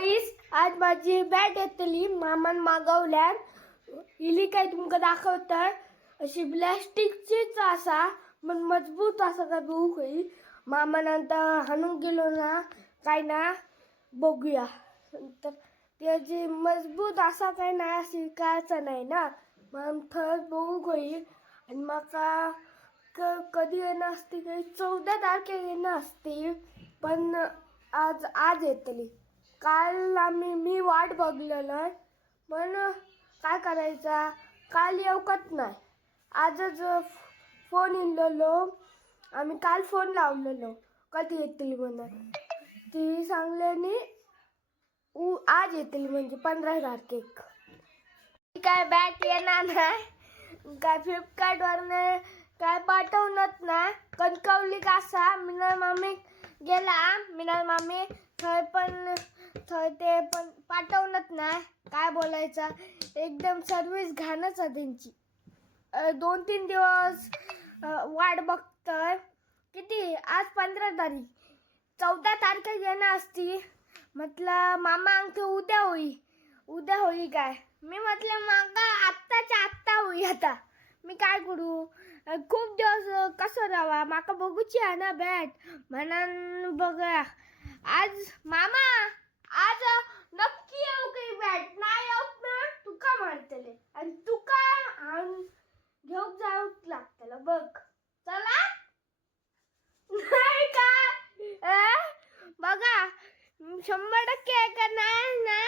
गाईस आज माझी बॅट येतली मामान मागवल्यान इली काय तुमका दाखवतात अशी प्लॅस्टिकचीच असा पण मजबूत असा काय बघू काही. मामान नंतर हाणून गेलो ना काय ना बघूया. तर त्याची मजबूत असा काय नाही शिकायचा नाही ना. मग थंय बघू काही. आणि म्हाका क कधी येणं असते काही चौदा तारखेक येणं असते. पण आज आज येतली. काल आम्ही मी वाट बघलेलं पण काय करायचा? काल येवकत नाही. आजच फोन इलेलो आम्ही काल फोन लावलेलो. कधी येतील म्हणून. ती सांगल्यानी उ आज येतील म्हणजे पंधरा तारखेक. काय बॅट येणार नाही काय फ्लिपकार्टवरनं काय पाठवणत ना कणकवली कासा मिनल मामी गेला. मिनल मामी थंय पण ते पण पाठवणत नाही काय बोलायचं? एकदम सर्विस घाणच आहे त्यांची. दोन तीन दिवस वाट बघतोय. किती? आज पंधरा तारीख. चौदा तारखेला येणं असती म्हटलं मामा अंगठी उद्या होई उद्या होई काय? मी म्हटलं मागा आत्ताच्या आत्ता होई आता. मी काय करू? खूप दिवस कसं राहा माका बघूची आहे ना बॅट म्हणून बघा आज मामा! आज नक्की येऊ काही बॅट नाही येऊत ना? तुका मारतले आणि तुका आण- घेऊक जाऊक लागतला. बघ. चला. नाही का? बघा. शंभर टक्के आहे का नाही ना?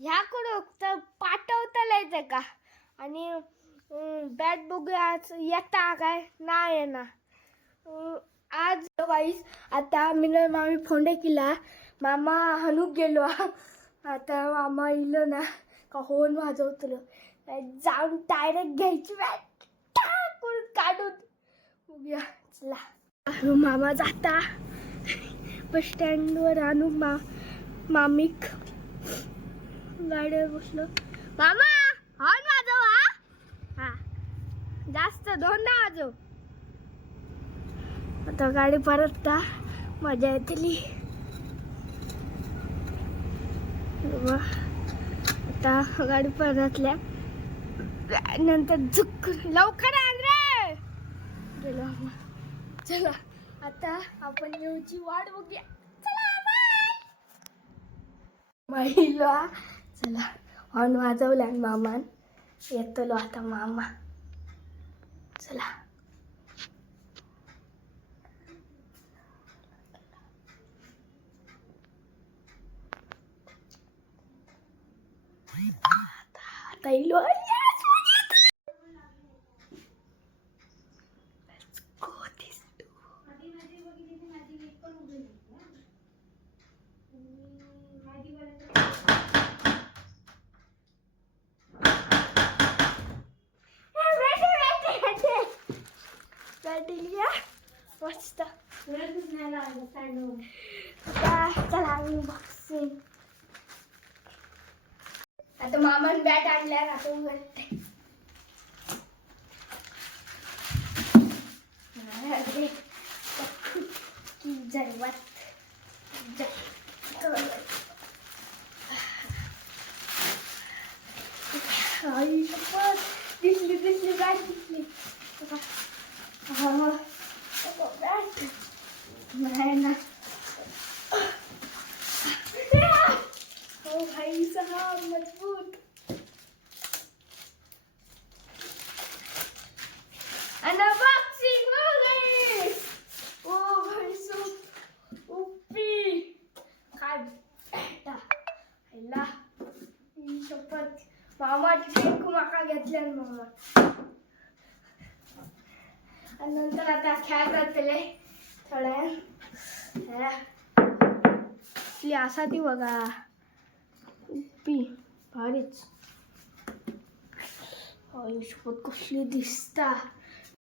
ह्याकडं तर पाठवता येते का? आणि बॅट बघूया येता काय? नाही येणार. आज वाईस आता मिनल मामी फोंडे केला. मामा हनुक गेलो. आता मामा इलो ना का होन वाजवतलो. जाऊन डायरेक्ट घ्यायची बॅट टाकून काढून उभ्या. चला. मामा जाता. बस स्टँडवर आणू मा मामिक गाडीवर बसलो. मामा हॉर्न वाजव हा. हा. जास्त दोनदा वाजव. आता गाडी परत का मजा येतली. आता गाडी परतल्या. नंतर झुक. लवकर आण गेलो चला आता आपण येऊची वाट बघूया. महिला चला हॉर्न वाजवला मामान. येतलो आता मामा. चला आता इलो Yes, मजा येतली. Let's go this door. Bॅटिलिया मस्त आता चला अनबॉक्सिंग आता मामान बॅट आणल्या आता उघडते. दिसली दिसली बॅट दिसली. बॅट. नाही ना. हो भाई सहा मजबूत अनबॉक्सिंग हो गई ओ भाई साहब उप्पी काय बेटा हैला ही शपथ मामाची टेक माका घेतल्यान मामा. आणि नंतर आता खेळ करतले थोड्या. ती असा ती बघा. पी भारीच. आयुष्यपत कसली दिसता.